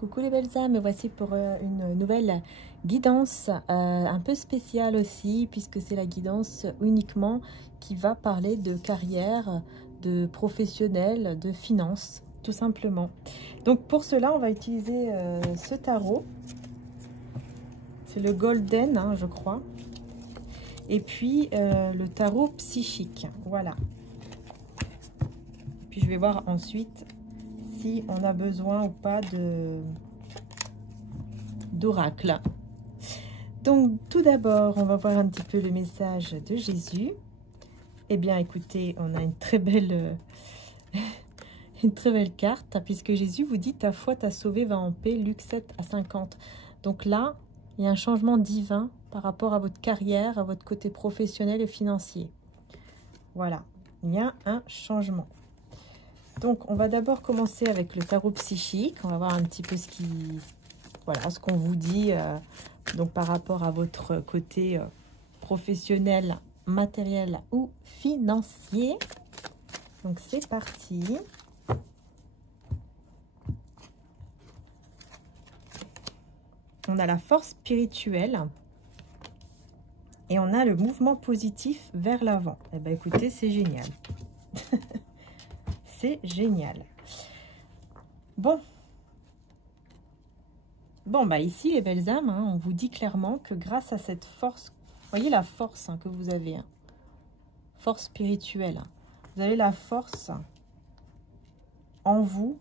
Coucou les belles âmes, me voici pour une nouvelle guidance un peu spéciale aussi, puisque c'est la guidance uniquement qui va parler de carrière, de professionnel, de finances, tout simplement. Donc pour cela, on va utiliser ce tarot. C'est le Golden, hein, je crois. Et puis le tarot psychique, voilà. Puis je vais voir ensuite si on a besoin ou pas d'oracle. Donc tout d'abord, on va voir un petit peu le message de Jésus. Eh bien écoutez, on a une très belle carte, puisque Jésus vous dit: ta foi t'a sauvé, va en paix. Luc 7:50. Donc là, il y a un changement divin par rapport à votre carrière, à votre côté professionnel et financier. Voilà, il y a un changement. Donc, on va d'abord commencer avec le tarot psychique. On va voir un petit peu ce qu'on vous dit donc par rapport à votre côté professionnel, matériel ou financier. Donc, c'est parti. On a la force spirituelle et on a le mouvement positif vers l'avant. Eh bien, écoutez, c'est génial. C'est génial. Bon, bah ici, les belles âmes, hein, on vous dit clairement que grâce à cette force, voyez la force que vous avez, hein, force spirituelle, hein, vous avez la force en vous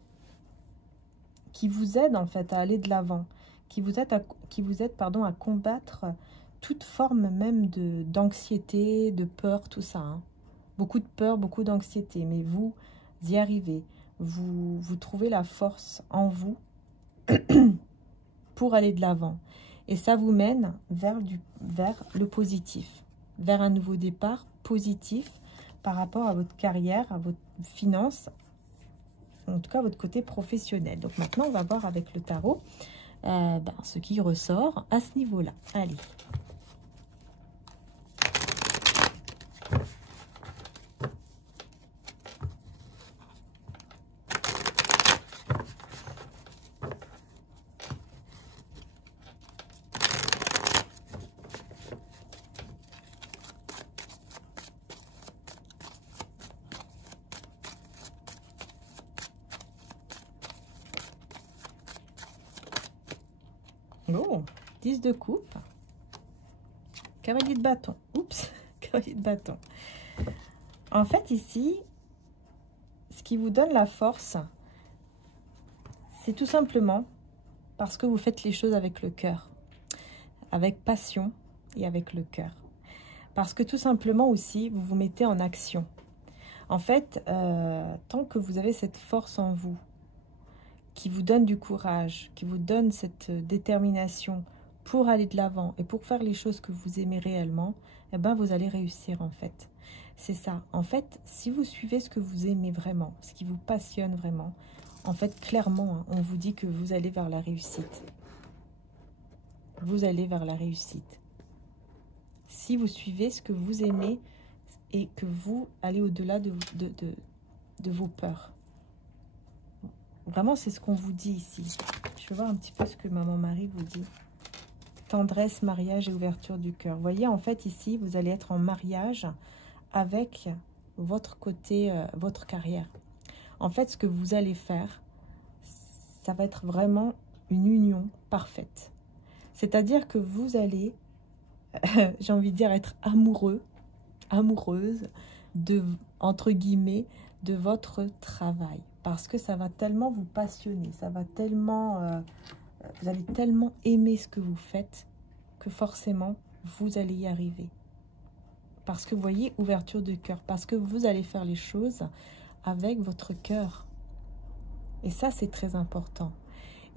qui vous aide en fait à aller de l'avant, qui vous aide à combattre toute forme même d'anxiété, de peur, tout ça. Hein. Beaucoup de peur, beaucoup d'anxiété, mais vous y arrivez. Vous trouvez la force en vous pour aller de l'avant. Et ça vous mène vers le positif, vers un nouveau départ positif par rapport à votre carrière, à votre finance, en tout cas votre côté professionnel. Donc maintenant, on va voir avec le tarot ce qui ressort à ce niveau-là. Allez. Oh, 10 de coupe. Cavalier de bâton. Oups, cavalier de bâton. En fait, ici, ce qui vous donne la force, c'est tout simplement parce que vous faites les choses avec le cœur, avec passion et avec le cœur. Parce que tout simplement aussi, vous vous mettez en action. En fait, tant que vous avez cette force en vous, qui vous donne du courage, qui vous donne cette détermination pour aller de l'avant et pour faire les choses que vous aimez réellement, eh ben vous allez réussir en fait. C'est ça. En fait, si vous suivez ce que vous aimez vraiment, ce qui vous passionne vraiment, en fait, clairement, hein, on vous dit que vous allez vers la réussite. Vous allez vers la réussite. Si vous suivez ce que vous aimez et que vous allez au-delà de vos peurs. Vraiment, c'est ce qu'on vous dit ici. Je vais voir un petit peu ce que Maman Marie vous dit. Tendresse, mariage et ouverture du cœur. Vous voyez, en fait, ici, vous allez être en mariage avec votre côté, votre carrière. En fait, ce que vous allez faire, ça va être vraiment une union parfaite. C'est-à-dire que vous allez, j'ai envie de dire, être amoureux, amoureuse de, entre guillemets, de votre travail. Parce que ça va tellement vous passionner, ça va tellement, vous allez tellement aimer ce que vous faites que forcément, vous allez y arriver. Parce que vous voyez, ouverture de cœur, parce que vous allez faire les choses avec votre cœur. Et ça, c'est très important.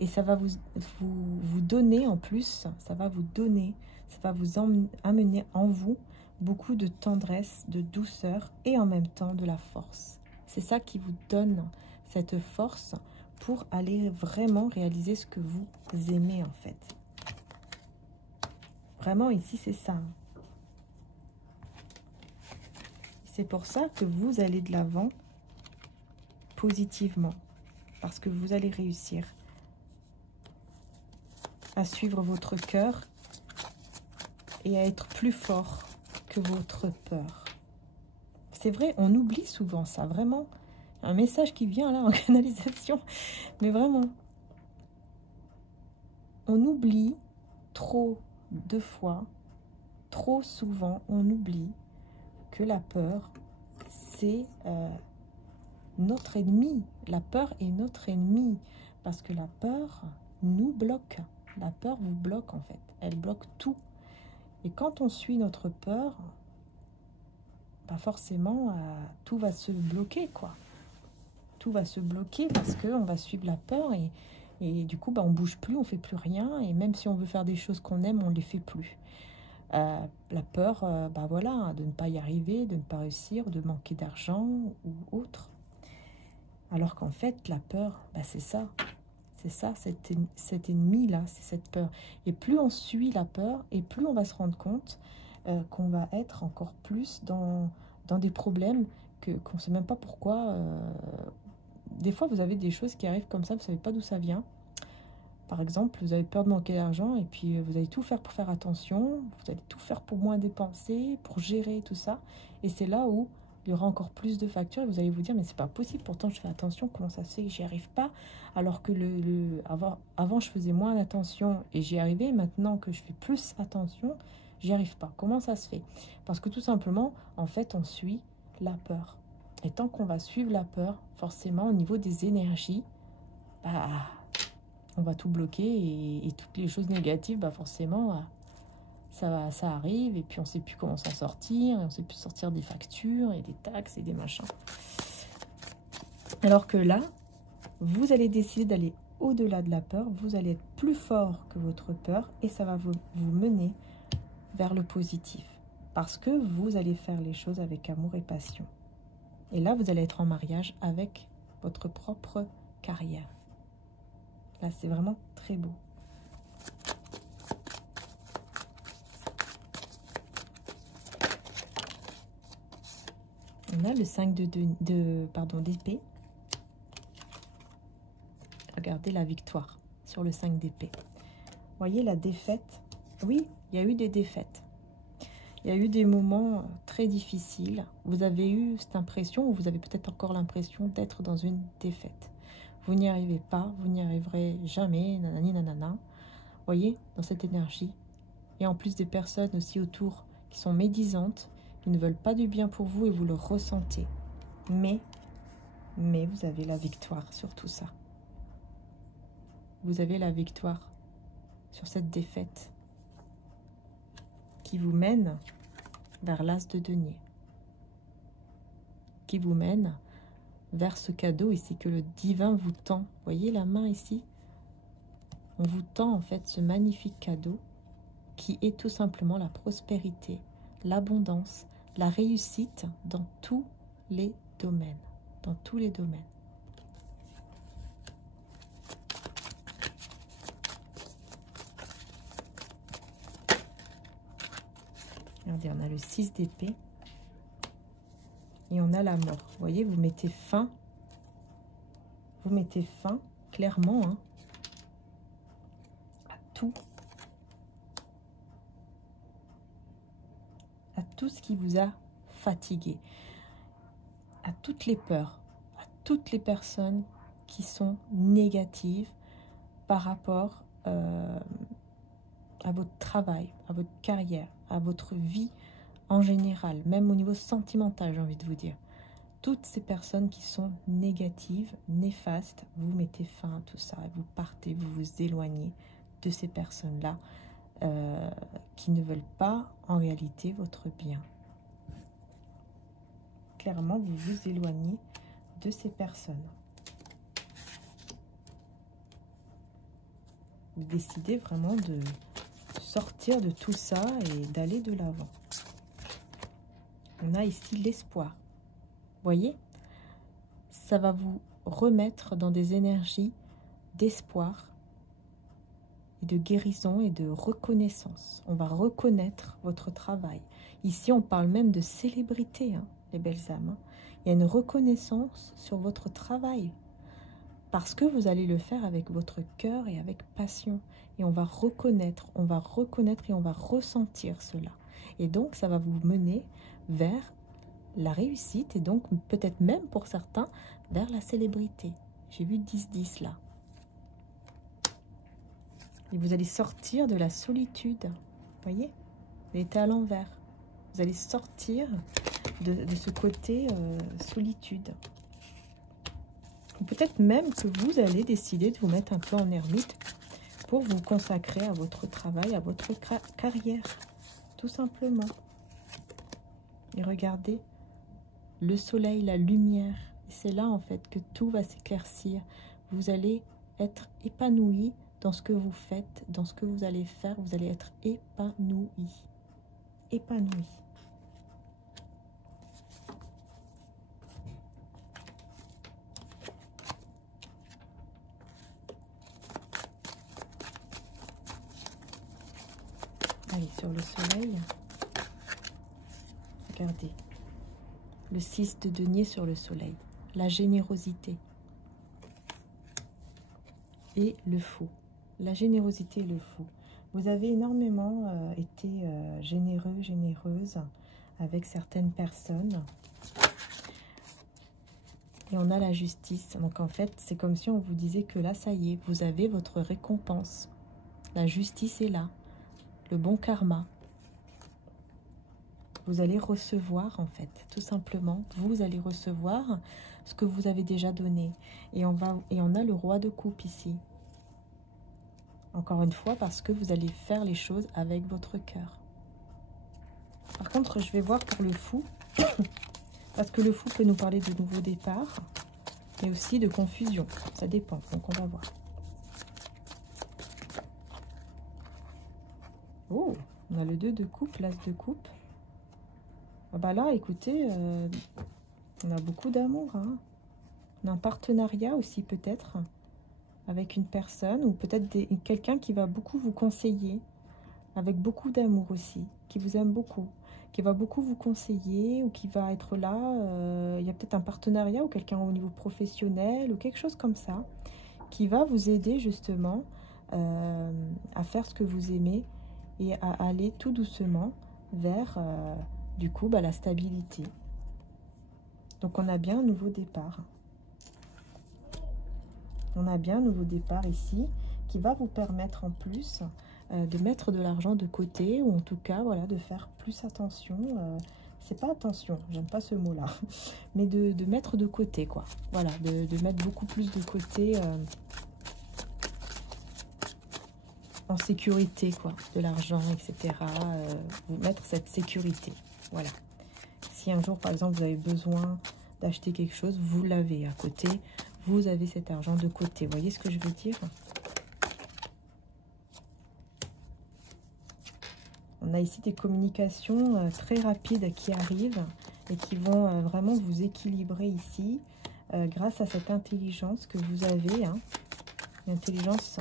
Et ça va vous donner en plus, ça va vous amener en vous beaucoup de tendresse, de douceur et en même temps de la force. C'est ça qui vous donne cette force pour aller vraiment réaliser ce que vous aimez en fait. Vraiment ici c'est ça. C'est pour ça que vous allez de l'avant positivement. Parce que vous allez réussir. à suivre votre cœur et à être plus fort que votre peur. C'est vrai, on oublie souvent ça, vraiment. Un message qui vient là en canalisation, mais vraiment. On oublie trop de fois, trop souvent, on oublie que la peur, c'est notre ennemi. La peur est notre ennemi, parce que la peur nous bloque. La peur vous bloque en fait, elle bloque tout. Et quand on suit notre peur, bah forcément, tout va se bloquer, quoi. Tout va se bloquer parce qu'on va suivre la peur et du coup, bah, on bouge plus, on fait plus rien. Et même si on veut faire des choses qu'on aime, on ne les fait plus. La peur, bah voilà, de ne pas y arriver, de ne pas réussir, de manquer d'argent ou autre. Alors qu'en fait, la peur, bah c'est ça. C'est ça, cet ennemi-là, c'est cette peur. Et plus on suit la peur, et plus on va se rendre compte qu'on va être encore plus dans des problèmes qu'on ne sait même pas pourquoi. Des fois, vous avez des choses qui arrivent comme ça, vous ne savez pas d'où ça vient. Par exemple, vous avez peur de manquer d'argent, et puis vous allez tout faire pour faire attention, vous allez tout faire pour moins dépenser, pour gérer tout ça. Et c'est là où il y aura encore plus de factures, et vous allez vous dire, mais c'est pas possible, pourtant je fais attention, comment ça se fait que j'y arrive pas, alors que avant je faisais moins attention et j'y arrivais, maintenant que je fais plus attention, j'y arrive pas. Comment ça se fait? Parce que tout simplement, en fait, on suit la peur. Et tant qu'on va suivre la peur, forcément, au niveau des énergies, bah, on va tout bloquer, et toutes les choses négatives, bah forcément, ça arrive, et puis on ne sait plus comment s'en sortir, et on ne sait plus sortir des factures, et des taxes, et des machins. Alors que là, vous allez décider d'aller au-delà de la peur, vous allez être plus fort que votre peur, et ça va vous mener vers le positif. Parce que vous allez faire les choses avec amour et passion. Et là, vous allez être en mariage avec votre propre carrière. Là, c'est vraiment très beau. On a le 5 d'épée. Regardez la victoire sur le 5 d'épée. Voyez la défaite. Oui, il y a eu des défaites. Il y a eu des moments très difficiles. Vous avez eu cette impression, ou vous avez peut-être encore l'impression d'être dans une défaite. Vous n'y arrivez pas, vous n'y arriverez jamais, nanani nanana. Voyez, dans cette énergie. Et en plus des personnes aussi autour qui sont médisantes, qui ne veulent pas du bien pour vous, et vous le ressentez. Mais vous avez la victoire sur tout ça. Vous avez la victoire sur cette défaite qui vous mène vers l'as de denier, qui vous mène vers ce cadeau ici que le divin vous tend. Voyez la main ici? On vous tend en fait ce magnifique cadeau qui est tout simplement la prospérité, l'abondance, la réussite dans tous les domaines. Dans tous les domaines. Regardez, on a le 6 d'épée. Et on a la mort. Vous voyez, vous mettez fin. Vous mettez fin, clairement, hein, à tout. À tout ce qui vous a fatigué. À toutes les peurs. À toutes les personnes qui sont négatives par rapport à votre travail, à votre carrière, à votre vie en général, même au niveau sentimental, j'ai envie de vous dire. Toutes ces personnes qui sont négatives, néfastes, vous mettez fin à tout ça, vous partez, vous vous éloignez de ces personnes-là qui ne veulent pas en réalité votre bien. Clairement, vous vous éloignez de ces personnes. Vous décidez vraiment de sortir de tout ça et d'aller de l'avant. On a ici l'espoir. Voyez, ça va vous remettre dans des énergies d'espoir et de guérison et de reconnaissance. On va reconnaître votre travail. Ici, on parle même de célébrité, hein, les belles âmes. Hein. Il y a une reconnaissance sur votre travail. Parce que vous allez le faire avec votre cœur et avec passion. Et on va reconnaître et on va ressentir cela. Et donc, ça va vous mener vers la réussite et donc peut-être même pour certains, vers la célébrité. J'ai vu 10-10 là. Et vous allez sortir de la solitude. Vous voyez? Vous êtes à l'envers. Vous allez sortir de ce côté solitude. Peut-être même que vous allez décider de vous mettre un peu en ermite pour vous consacrer à votre travail, à votre carrière. Tout simplement. Et regardez, le soleil, la lumière. C'est là en fait que tout va s'éclaircir. Vous allez être épanoui dans ce que vous faites, dans ce que vous allez faire. Vous allez être épanoui. Épanoui. Allez, sur le soleil, regardez, le 6 de denier sur le soleil, la générosité et le faux. La générosité et le faux. Vous avez énormément été généreux, généreuse avec certaines personnes. Et on a la justice. Donc en fait, c'est comme si on vous disait que là, ça y est, vous avez votre récompense. La justice est là. Le bon karma. Vous allez recevoir, en fait, tout simplement. Vous allez recevoir ce que vous avez déjà donné. Et on a le roi de coupe ici. Encore une fois, parce que vous allez faire les choses avec votre cœur. Par contre, je vais voir pour le fou. Parce que le fou peut nous parler de nouveau départ. Et aussi de confusion. Ça dépend, donc on va voir. Oh, on a le 2 de coupe, l'as de coupe. Ah bah là, écoutez, on a beaucoup d'amour. Hein. On a un partenariat aussi peut-être avec une personne ou peut-être quelqu'un qui va beaucoup vous conseiller, avec beaucoup d'amour aussi, qui vous aime beaucoup, qui va beaucoup vous conseiller ou qui va être là. Il y a peut-être un partenariat ou quelqu'un au niveau professionnel ou quelque chose comme ça qui va vous aider justement à faire ce que vous aimez et à aller tout doucement vers, du coup, la stabilité. Donc, on a bien un nouveau départ. On a bien un nouveau départ ici qui va vous permettre en plus de mettre de l'argent de côté ou en tout cas, voilà, de faire plus attention. C'est pas attention, j'aime pas ce mot-là, mais de mettre de côté, quoi. Voilà, de mettre beaucoup plus de côté en sécurité, quoi, de l'argent, etc. Vous mettre cette sécurité, voilà. Si un jour, par exemple, vous avez besoin d'acheter quelque chose, vous l'avez à côté, vous avez cet argent de côté. Vous voyez ce que je veux dire? On a ici des communications très rapides qui arrivent et qui vont vraiment vous équilibrer ici grâce à cette intelligence que vous avez. Hein, l'intelligence,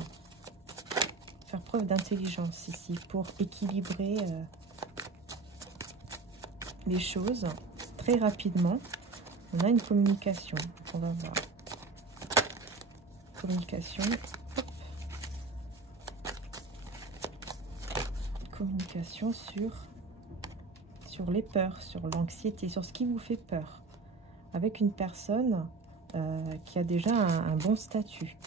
faire preuve d'intelligence ici pour équilibrer les choses très rapidement. On a une communication, on va voir. Communication. Hop. Communication sur les peurs, sur l'anxiété, sur ce qui vous fait peur. Avec une personne qui a déjà un bon statut.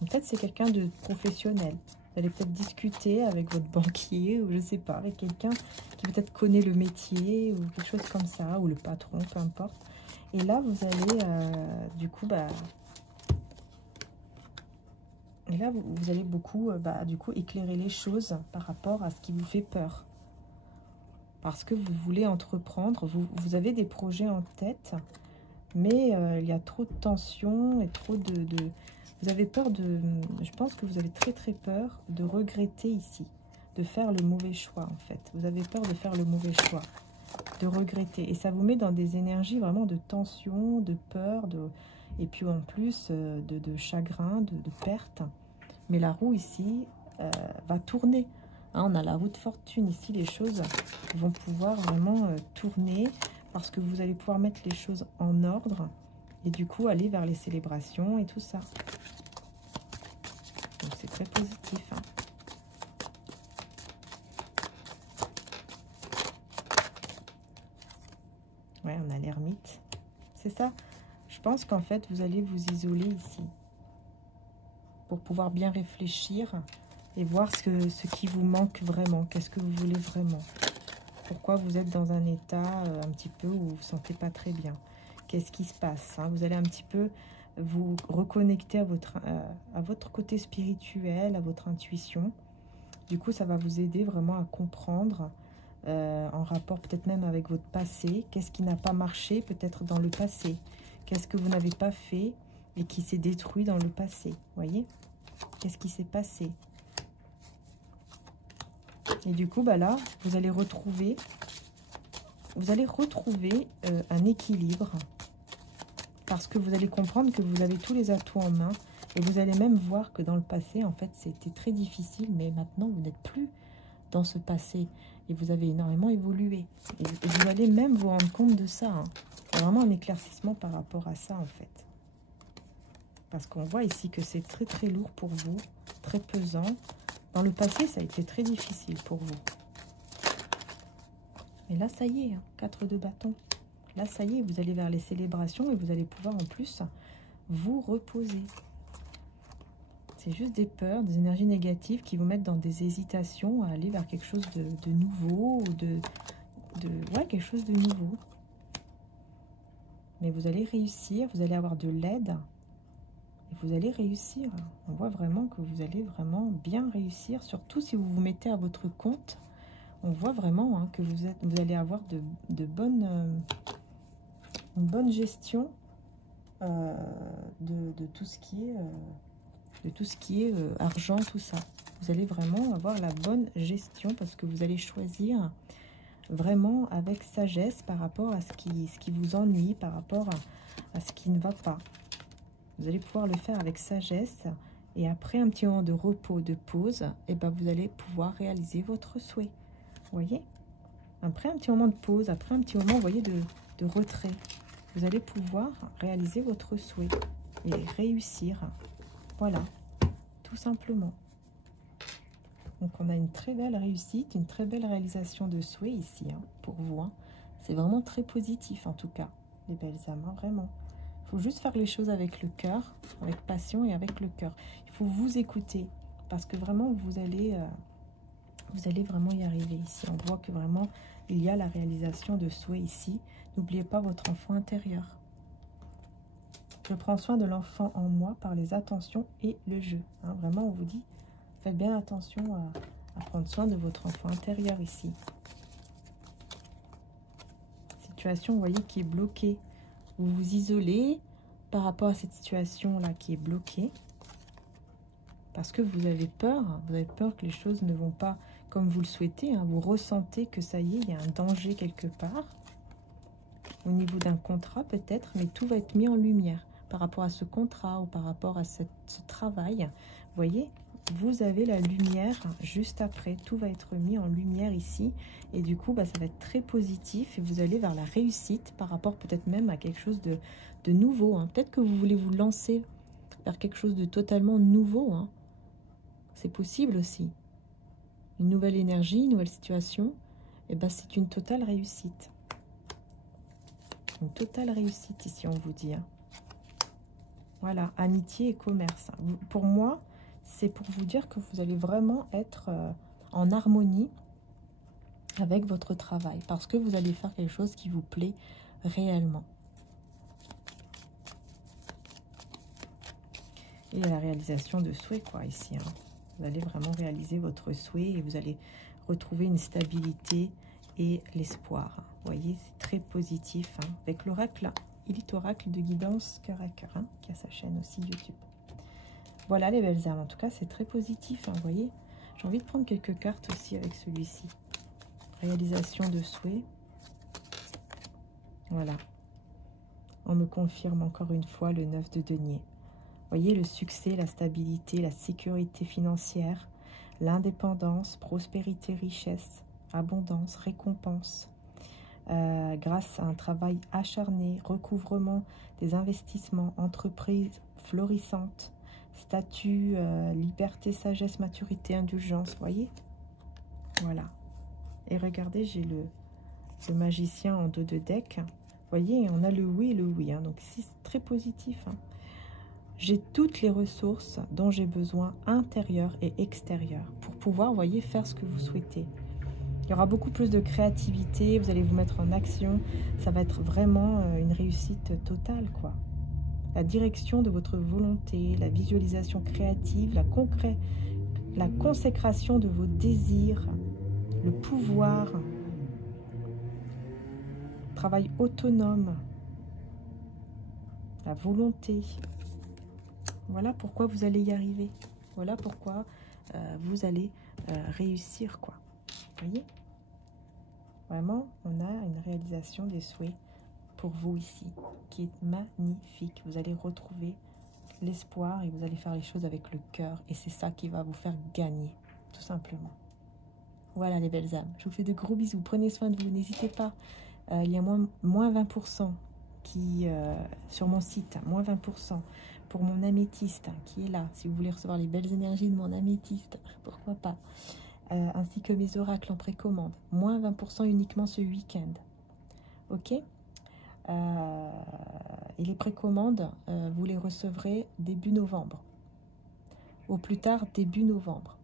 Peut-être c'est quelqu'un de professionnel. Vous allez peut-être discuter avec votre banquier ou je sais pas, avec quelqu'un qui peut-être connaît le métier ou quelque chose comme ça, ou le patron, peu importe. Et là, vous allez du coup, et là, vous allez beaucoup, du coup, éclairer les choses par rapport à ce qui vous fait peur. Parce que vous voulez entreprendre, vous avez des projets en tête, mais il y a trop de tension et trop de... Vous avez peur de... Je pense que vous avez très très peur de regretter ici, de faire le mauvais choix en fait. Vous avez peur de faire le mauvais choix, de regretter. Et ça vous met dans des énergies vraiment de tension, de peur, et puis en plus de chagrin, de perte. Mais la roue ici va tourner. Hein, on a la roue de fortune ici, les choses vont pouvoir vraiment tourner parce que vous allez pouvoir mettre les choses en ordre et du coup aller vers les célébrations et tout ça. c'est très positif. Hein. Ouais, on a l'ermite. C'est ça. Je pense qu'en fait, vous allez vous isoler ici. Pour pouvoir bien réfléchir et voir ce qui vous manque vraiment. Qu'est-ce que vous voulez vraiment? Pourquoi vous êtes dans un état un petit peu où vous ne vous sentez pas très bien? Qu'est-ce qui se passe, hein? Vous allez un petit peu vous reconnecter à votre côté spirituel, à votre intuition. Du coup, ça va vous aider vraiment à comprendre, en rapport peut-être même avec votre passé. Qu'est-ce qui n'a pas marché peut-être dans le passé? Qu'est-ce que vous n'avez pas fait et qui s'est détruit dans le passé? Voyez? Qu'est-ce qui s'est passé? Et du coup, bah là, vous allez retrouver un équilibre. Parce que vous allez comprendre que vous avez tous les atouts en main. Et vous allez même voir que dans le passé, en fait, c'était très difficile. Mais maintenant, vous n'êtes plus dans ce passé. Et vous avez énormément évolué. Et vous allez même vous rendre compte de ça. Hein. Il y a vraiment un éclaircissement par rapport à ça, en fait. Parce qu'on voit ici que c'est très très lourd pour vous. Très pesant. Dans le passé, ça a été très difficile pour vous. Mais là, ça y est, hein, 4 de bâton. Là, ça y est, vous allez vers les célébrations et vous allez pouvoir en plus vous reposer. C'est juste des peurs, des énergies négatives qui vous mettent dans des hésitations à aller vers quelque chose de nouveau ou ouais, quelque chose de nouveau. Mais vous allez réussir, vous allez avoir de l'aide et vous allez réussir. On voit vraiment que vous allez vraiment bien réussir, surtout si vous vous mettez à votre compte. On voit vraiment hein, que vous allez avoir une bonne gestion de tout ce qui est argent, tout ça. Vous allez vraiment avoir la bonne gestion parce que vous allez choisir vraiment avec sagesse par rapport à ce qui vous ennuie, par rapport à ce qui ne va pas. Vous allez pouvoir le faire avec sagesse et après un petit moment de repos, de pause, et ben vous allez pouvoir réaliser votre souhait. Vous voyez? Après un petit moment de pause, après un petit moment, vous voyez, de retrait, vous allez pouvoir réaliser votre souhait et réussir. Voilà, tout simplement. Donc, on a une très belle réussite, une très belle réalisation de souhait ici, hein, pour vous. Hein. C'est vraiment très positif, en tout cas, les belles âmes, hein, vraiment. Il faut juste faire les choses avec le cœur, avec passion et avec le cœur. Il faut vous écouter, parce que vraiment, vous allez vraiment y arriver ici. On voit que vraiment, il y a la réalisation de souhait ici. N'oubliez pas votre enfant intérieur. Je prends soin de l'enfant en moi par les attentions et le jeu. Hein, vraiment, on vous dit, faites bien attention à prendre soin de votre enfant intérieur ici. Situation, vous voyez, qui est bloquée. Vous vous isolez par rapport à cette situation-là qui est bloquée. Parce que vous avez peur. Vous avez peur que les choses ne vont pas comme vous le souhaitez. Hein, vous ressentez que ça y est, il y a un danger quelque part. Au niveau d'un contrat peut-être, mais tout va être mis en lumière par rapport à ce contrat ou par rapport à ce travail. Vous voyez, vous avez la lumière juste après. Tout va être mis en lumière ici. Et du coup, bah, ça va être très positif. Et vous allez vers la réussite par rapport peut-être même à quelque chose de nouveau. Hein. Peut-être que vous voulez vous lancer vers quelque chose de totalement nouveau. Hein. C'est possible aussi. Une nouvelle énergie, une nouvelle situation. Et ben, c'est une totale réussite. Une totale réussite ici, on vous dit. Hein. Voilà, amitié et commerce. Pour moi, c'est pour vous dire que vous allez vraiment être en harmonie avec votre travail. Parce que vous allez faire quelque chose qui vous plaît réellement. Et la réalisation de souhait, quoi, ici. Hein. Vous allez vraiment réaliser votre souhait et vous allez retrouver une stabilité et l'espoir. Vous voyez, c'est très positif. Hein. Avec l'oracle, Élite Oracle de guidance cœur à cœur, hein, qui a sa chaîne aussi YouTube. Voilà les belles âmes. En tout cas, c'est très positif. Hein, vous voyez, j'ai envie de prendre quelques cartes aussi avec celui-ci. Réalisation de souhait. Voilà. On me confirme encore une fois le 9 de denier. Vous voyez, le succès, la stabilité, la sécurité financière, l'indépendance, prospérité, richesse, abondance, récompense, grâce à un travail acharné, recouvrement des investissements, entreprises florissantes, statut, liberté, sagesse, maturité, indulgence, voyez? Voilà. Et regardez, j'ai le magicien en dos de deck. Vous voyez, on a le oui et le oui. Hein, donc ici, c'est très positif. Hein. J'ai toutes les ressources dont j'ai besoin, intérieures et extérieures, pour pouvoir, vous voyez, faire ce que vous souhaitez. Il y aura beaucoup plus de créativité, vous allez vous mettre en action. Ça va être vraiment une réussite totale, quoi. La direction de votre volonté, la visualisation créative, la consécration de vos désirs, le pouvoir, travail autonome, la volonté. Voilà pourquoi vous allez y arriver. Voilà pourquoi vous allez réussir, quoi. Vous voyez? Vraiment, on a une réalisation des souhaits pour vous ici, qui est magnifique. Vous allez retrouver l'espoir et vous allez faire les choses avec le cœur. Et c'est ça qui va vous faire gagner, tout simplement. Voilà les belles âmes. Je vous fais de gros bisous. Prenez soin de vous. N'hésitez pas. Il y a moins 20% qui, sur mon site. Moins 20% pour mon améthyste qui est là. Si vous voulez recevoir les belles énergies de mon améthyste, pourquoi pas. Ainsi que mes oracles en précommande. Moins 20% uniquement ce week-end. Ok? Et les précommandes, vous les recevrez début novembre. Au plus tard, début novembre.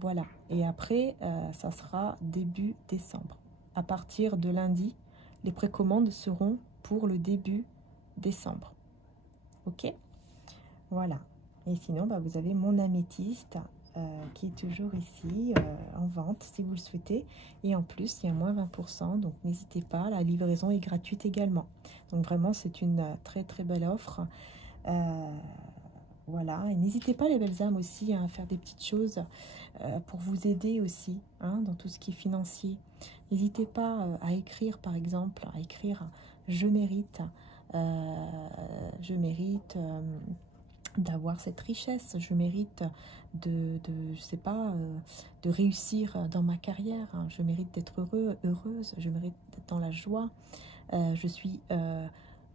Voilà. Et après, ça sera début décembre. À partir de lundi, les précommandes seront pour le début décembre. Ok? Voilà. Et sinon, bah, vous avez mon améthyste qui est toujours ici en vente si vous le souhaitez. Et en plus, il y a moins 20%. Donc, n'hésitez pas. La livraison est gratuite également. Donc, vraiment, c'est une très, très belle offre. Voilà. Et n'hésitez pas, les belles âmes, aussi à faire des petites choses pour vous aider aussi hein, dans tout ce qui est financier. N'hésitez pas à écrire, par exemple, à écrire « Je mérite ». Je mérite d'avoir cette richesse, je mérite je sais pas, de réussir dans ma carrière, hein. Je mérite d'être heureuse, je mérite d'être dans la joie, je suis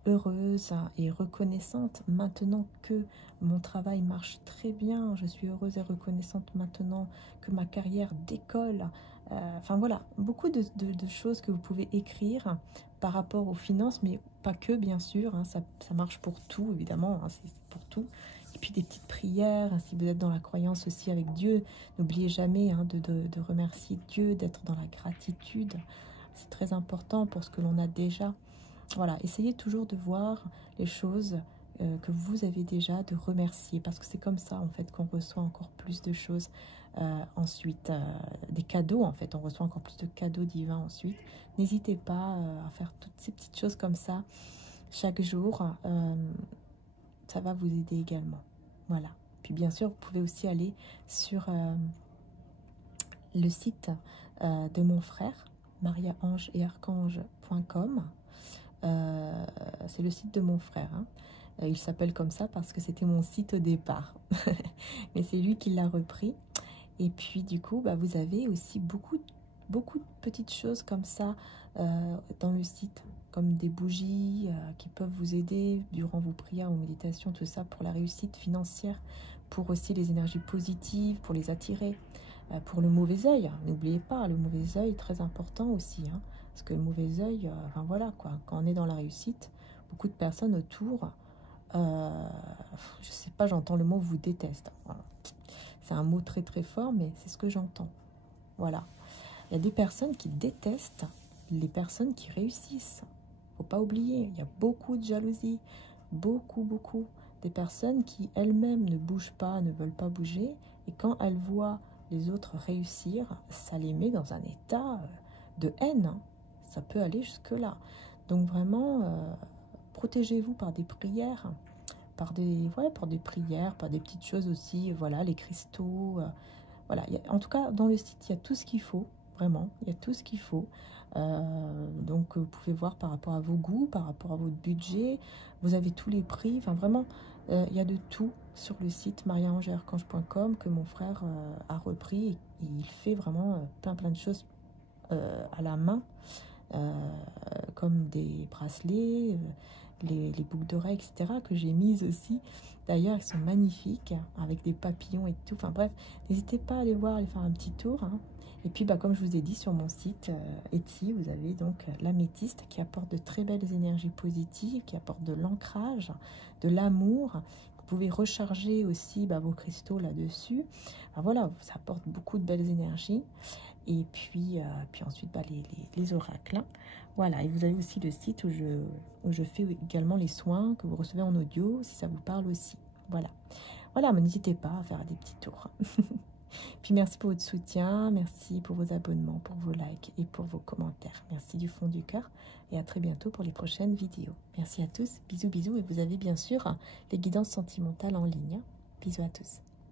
heureuse et reconnaissante maintenant que mon travail marche très bien, je suis heureuse et reconnaissante maintenant que ma carrière décolle. Enfin voilà, beaucoup de choses que vous pouvez écrire par rapport aux finances, mais pas que bien sûr, hein, ça marche pour tout évidemment, hein, c'est pour tout. Et puis des petites prières, hein, si vous êtes dans la croyance aussi avec Dieu, n'oubliez jamais hein, de remercier Dieu, d'être dans la gratitude, c'est très important pour ce que l'on a déjà. Voilà, essayez toujours de voir les choses que vous avez déjà, de remercier, parce que c'est comme ça en fait qu'on reçoit encore plus de choses. Ensuite, des cadeaux, en fait, on reçoit encore plus de cadeaux divins ensuite. N'hésitez pas à faire toutes ces petites choses comme ça chaque jour. Ça va vous aider également. Voilà. Puis bien sûr, vous pouvez aussi aller sur le site de mon frère, mariaangeetarchange.com. C'est le site de mon frère. Hein. Il s'appelle comme ça parce que c'était mon site au départ. Mais c'est lui qui l'a repris. Et puis du coup, bah, vous avez aussi beaucoup de petites choses comme ça dans le site, comme des bougies qui peuvent vous aider durant vos prières, vos méditations, tout ça pour la réussite financière, pour aussi les énergies positives, pour les attirer, pour le mauvais œil. N'oubliez pas, le mauvais œil, très important aussi, hein, parce que le mauvais œil, enfin voilà quoi, quand on est dans la réussite, beaucoup de personnes autour, je sais pas, j'entends le mot vous déteste. Voilà. C'est un mot très très fort, mais c'est ce que j'entends. Voilà. Il y a des personnes qui détestent les personnes qui réussissent. Faut pas oublier, il y a beaucoup de jalousie. Beaucoup. Des personnes qui elles-mêmes ne bougent pas, ne veulent pas bouger. Et quand elles voient les autres réussir, ça les met dans un état de haine. Hein. Ça peut aller jusque-là. Donc vraiment, protégez-vous par des prières. Par des prières, par des petites choses aussi, voilà, les cristaux, voilà. En tout cas, dans le site, il y a tout ce qu'il faut, vraiment, il y a tout ce qu'il faut. Donc, vous pouvez voir par rapport à vos goûts, par rapport à votre budget, vous avez tous les prix, enfin vraiment, il y a de tout sur le site mariaangeetarchange.com que mon frère a repris et il fait vraiment plein de choses à la main, comme des bracelets, les boucles d'oreilles, etc. que j'ai mises aussi. D'ailleurs, elles sont magnifiques, avec des papillons et tout. Enfin bref, n'hésitez pas à aller voir, aller faire un petit tour. Hein. Et puis, comme je vous ai dit, sur mon site Etsy, vous avez donc l'améthyste qui apporte de très belles énergies positives, qui apporte de l'ancrage, de l'amour. Vous pouvez recharger aussi vos cristaux là-dessus. Voilà, ça apporte beaucoup de belles énergies. Et puis ensuite, les oracles. Hein. Voilà, et vous avez aussi le site où je fais également les soins que vous recevez en audio, si ça vous parle aussi. Voilà, mais n'hésitez pas à faire des petits tours. Puis merci pour votre soutien, merci pour vos abonnements, pour vos likes et pour vos commentaires. Merci du fond du cœur et à très bientôt pour les prochaines vidéos. Merci à tous, bisous bisous, et vous avez bien sûr les guidances sentimentales en ligne. Bisous à tous.